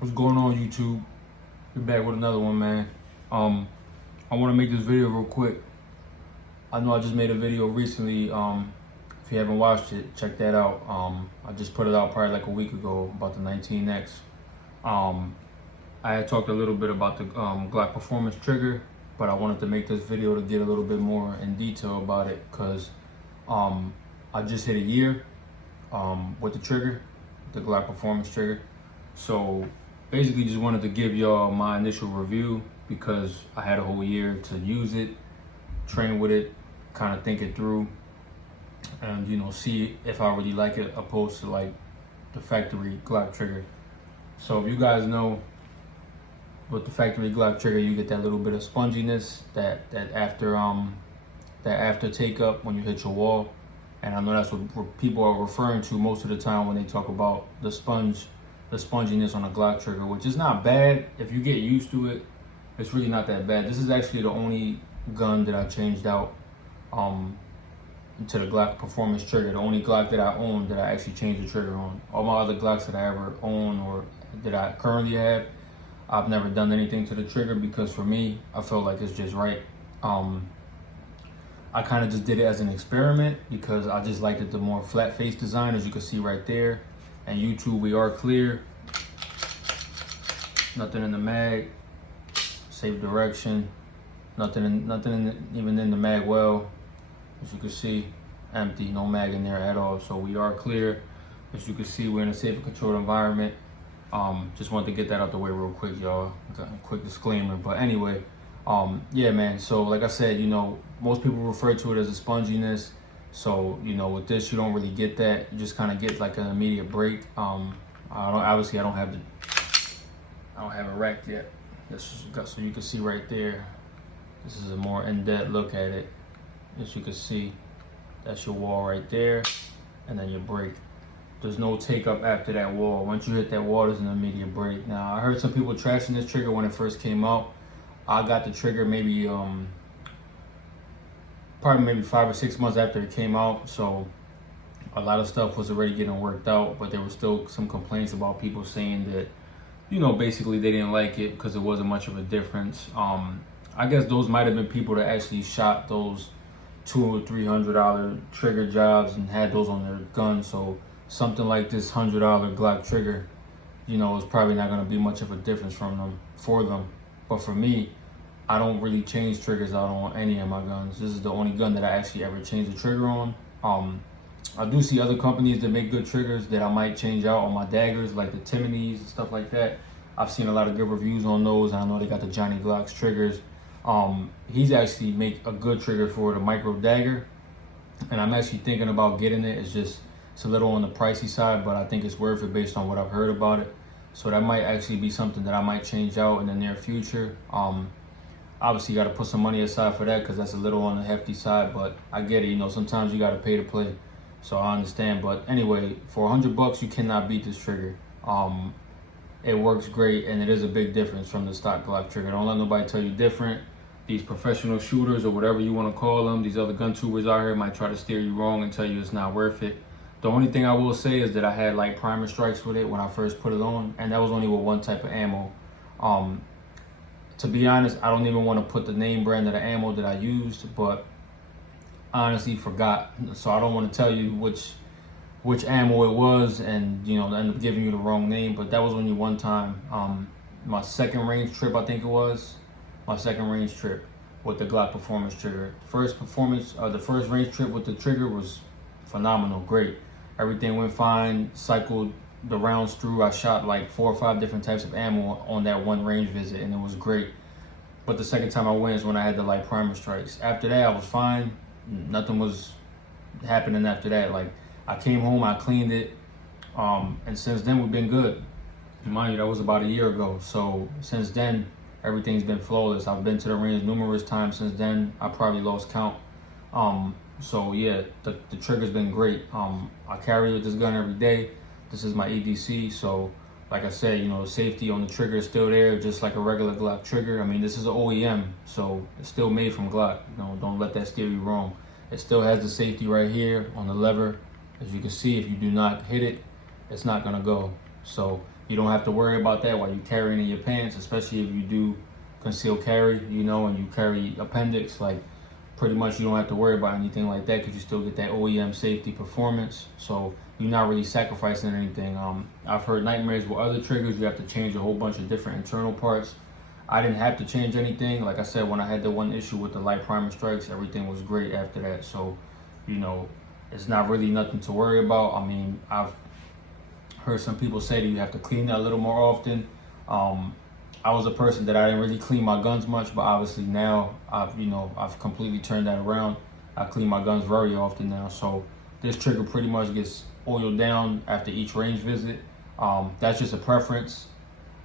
What's going on, YouTube? We're back with another one, man. I want to make this video real quick. I know I just made a video recently. If you haven't watched it, check that out. I just put it out probably like a week ago about the 19X. I had talked a little bit about the Glock performance trigger, but I wanted to make this video to get a little bit more in detail about it because I just hit a year with the trigger, the Glock performance trigger. So basically just wanted to give y'all my initial review because I had a whole year to use it, train with it, kind of think it through, and see if I really like it opposed to like the factory Glock trigger. So if you guys know, with the factory Glock trigger, you get that little bit of sponginess, that after take up when you hit your wall, and I know that's what people are referring to most of the time when they talk about the sponginess on a Glock trigger, which is not bad. If you get used to it, it's really not that bad. This is actually the only gun that I changed out to the Glock performance trigger. The only Glock that I own that I actually changed the trigger on. All my other Glocks that I ever own or that I currently have, I've never done anything to the trigger because for me, I felt like it's just right. I kind of just did it as an experiment because I just liked it, the more flat face design, as you can see right there. And YouTube, we are clear. Nothing in the mag. Safe direction. Even in the mag well. As you can see, empty, no mag in there at all. So we are clear. As you can see, we're in a safe and controlled environment. Just wanted to get that out the way real quick, y'all. A quick disclaimer. But anyway, yeah, man. So like I said, most people refer to it as a sponginess. So, with this, you don't really get that. You just kind of get like an immediate break. Obviously I don't have it racked yet. So you can see right there. This is a more in-depth look at it. As you can see, that's your wall right there, and then your break. There's no take up after that wall. Once you hit that wall, there's an immediate break. Now, I heard some people trashing this trigger when it first came out. I got the trigger maybe probably maybe 5 or 6 months after it came out, so a lot of stuff was already getting worked out, but there were still some complaints about people saying that, basically they didn't like it because it wasn't much of a difference. I guess those might have been people that actually shot those $200 or $300 trigger jobs and had those on their gun, so something like this $100 Glock trigger, is probably not going to be much of a difference for them. But for me, I don't really change triggers out on any of my guns. This is the only gun that I actually ever changed the trigger on. I do see other companies that make good triggers that I might change out on my daggers, like the Timides and stuff like that. I've seen a lot of good reviews on those. I know they got the Johnny Glock's triggers. He's actually make a good trigger for the micro dagger, and I'm actually thinking about getting it. It's a little on the pricey side, but I think it's worth it based on what I've heard about it. So that might actually be something that I might change out in the near future. Obviously, you got to put some money aside for that because that's a little on the hefty side, but I get it. Sometimes you got to pay to play, so I understand. But anyway, for $100, you cannot beat this trigger. It works great, and it is a big difference from the stock Glock trigger. Don't let nobody tell you different. These professional shooters or whatever you want to call them, these other gun tubers out here might try to steer you wrong and tell you it's not worth it. The only thing I will say is that I had like primer strikes with it when I first put it on, and that was only with one type of ammo. To be honest, I don't even want to put the name brand of the ammo that I used, but I honestly forgot. So I don't want to tell you which ammo it was and, end up giving you the wrong name, but that was only one time. My second range trip, I think it was, my second range trip with the Glock performance trigger. The first range trip with the trigger was phenomenal, great. Everything went fine, cycled the rounds through. I shot like 4 or 5 different types of ammo on that one range visit, and it was great. But the second time I went is when I had the light primer strikes. After that, I was fine. Nothing was happening after that. Like, I came home, I cleaned it, and since then we've been good. Mind you, that was about a year ago. So since then, everything's been flawless. I've been to the range numerous times since then. I probably lost count. So yeah, the trigger's been great. I carry with this gun every day. This is my EDC, so like I said, the safety on the trigger is still there, just like a regular Glock trigger. I mean, this is an OEM, so it's still made from Glock. Don't let that steer you wrong. It still has the safety right here on the lever. As you can see, if you do not hit it, it's not gonna go. So you don't have to worry about that while you're carrying in your pants, especially if you do concealed carry, you know, and you carry appendix. Like, pretty much you don't have to worry about anything like that because you still get that OEM safety performance. So you're not really sacrificing anything. I've heard nightmares with other triggers, you have to change a whole bunch of different internal parts. I didn't have to change anything. Like I said, when I had the one issue with the light primer strikes, everything was great after that. So, you know, it's not really nothing to worry about. I mean, I've heard some people say that you have to clean that a little more often. I was a person that I didn't really clean my guns much, but obviously now I've completely turned that around. I clean my guns very often now. So this trigger pretty much gets oiled down after each range visit. That's just a preference.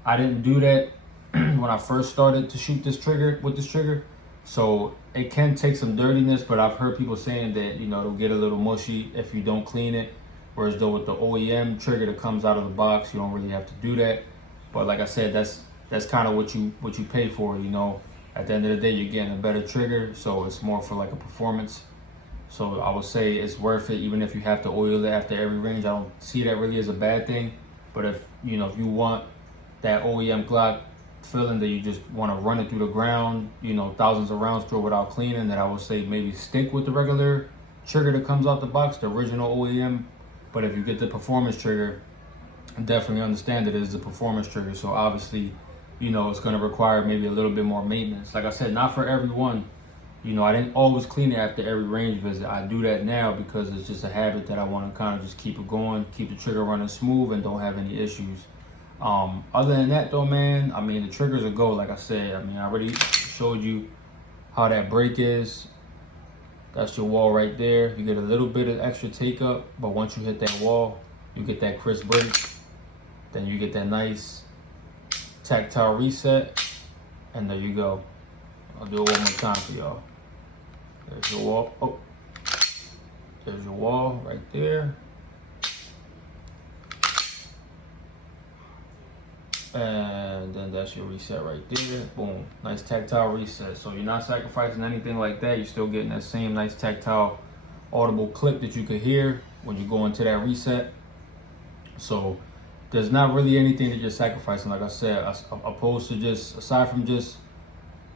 I didn't do that when I first started to shoot this trigger with this trigger. So it can take some dirtiness, but I've heard people saying that, you know, it'll get a little mushy if you don't clean it. Whereas though with the OEM trigger that comes out of the box, you don't really have to do that. But like I said, that's kind of what you pay for, you know. At the end of the day, you're getting a better trigger, so it's more for like a performance. So I would say it's worth it, even if you have to oil it after every range. I don't see that really as a bad thing. But if you want that OEM Glock feeling that you just want to run it through the ground, you know, thousands of rounds through without cleaning, then I would say maybe stick with the regular trigger that comes out the box, the original OEM. But if you get the performance trigger, definitely understand that it is a performance trigger. So obviously, you know, it's going to require maybe a little bit more maintenance. Like I said, not for everyone. You know, I didn't always clean it after every range visit. I do that now because it's just a habit that I want to kind of just keep it going, keep the trigger running smooth and don't have any issues. Other than that though, man, I mean, the trigger's a go. Like I said, I mean, I already showed you how that break is. That's your wall right there. You get a little bit of extra take up, but once you hit that wall, you get that crisp break. Then you get that nice tactile reset, and there you go. I'll do it one more time for y'all. There's your wall. Oh, there's your wall right there. And then that's your reset right there. Boom, nice tactile reset. So you're not sacrificing anything like that. You're still getting that same nice tactile audible click that you could hear when you go into that reset. So there's not really anything that you're sacrificing, like I said, opposed to just, aside from just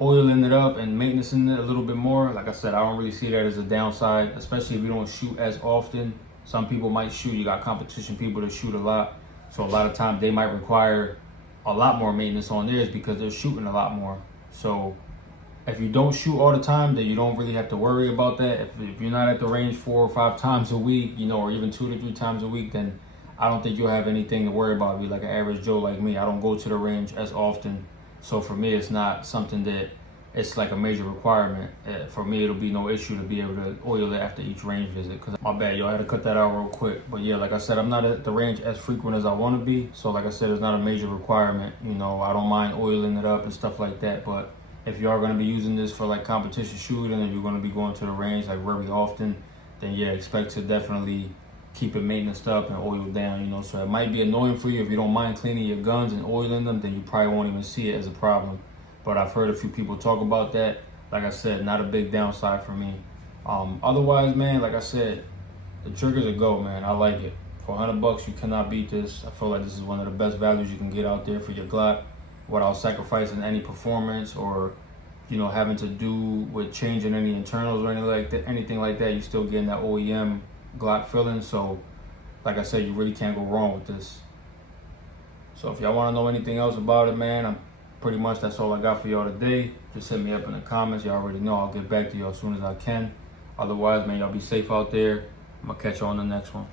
oiling it up and maintaining it a little bit more. Like I said, I don't really see that as a downside, especially if you don't shoot as often. Some people might shoot, you got competition people that shoot a lot. So a lot of times they might require a lot more maintenance on theirs because they're shooting a lot more. So if you don't shoot all the time, then you don't really have to worry about that. If you're not at the range 4 or 5 times a week, you know, or even 2 to 3 times a week, then I don't think you'll have anything to worry about. Be like an average Joe like me. I don't go to the range as often. So for me, it's not something that it's like a major requirement. For me, it'll be no issue to be able to oil it after each range visit. Cause my bad, y'all, I had to cut that out real quick. But yeah, like I said, I'm not at the range as frequent as I want to be. So like I said, it's not a major requirement. You know, I don't mind oiling it up and stuff like that. But if you are going to be using this for like competition shooting and you're going to be going to the range like very often, then yeah, expect to definitely keep it maintenance up and oiled down, you know. So it might be annoying for you if you don't mind cleaning your guns and oiling them, then you probably won't even see it as a problem. But I've heard a few people talk about that. Like I said, not a big downside for me. Otherwise, man, like I said, the trigger's a go, man. I like it. For $100, you cannot beat this. I feel like this is one of the best values you can get out there for your Glock without sacrificing any performance or, you know, having to do with changing any internals or anything like that. You're still getting that OEM Glock feeling. So like I said, you really can't go wrong with this. So if y'all want to know anything else about it, man, pretty much that's all I got for y'all today. Just hit me up in the comments. Y'all already know I'll get back to y'all as soon as I can. Otherwise, man, y'all be safe out there. I'm gonna catch y'all on the next one.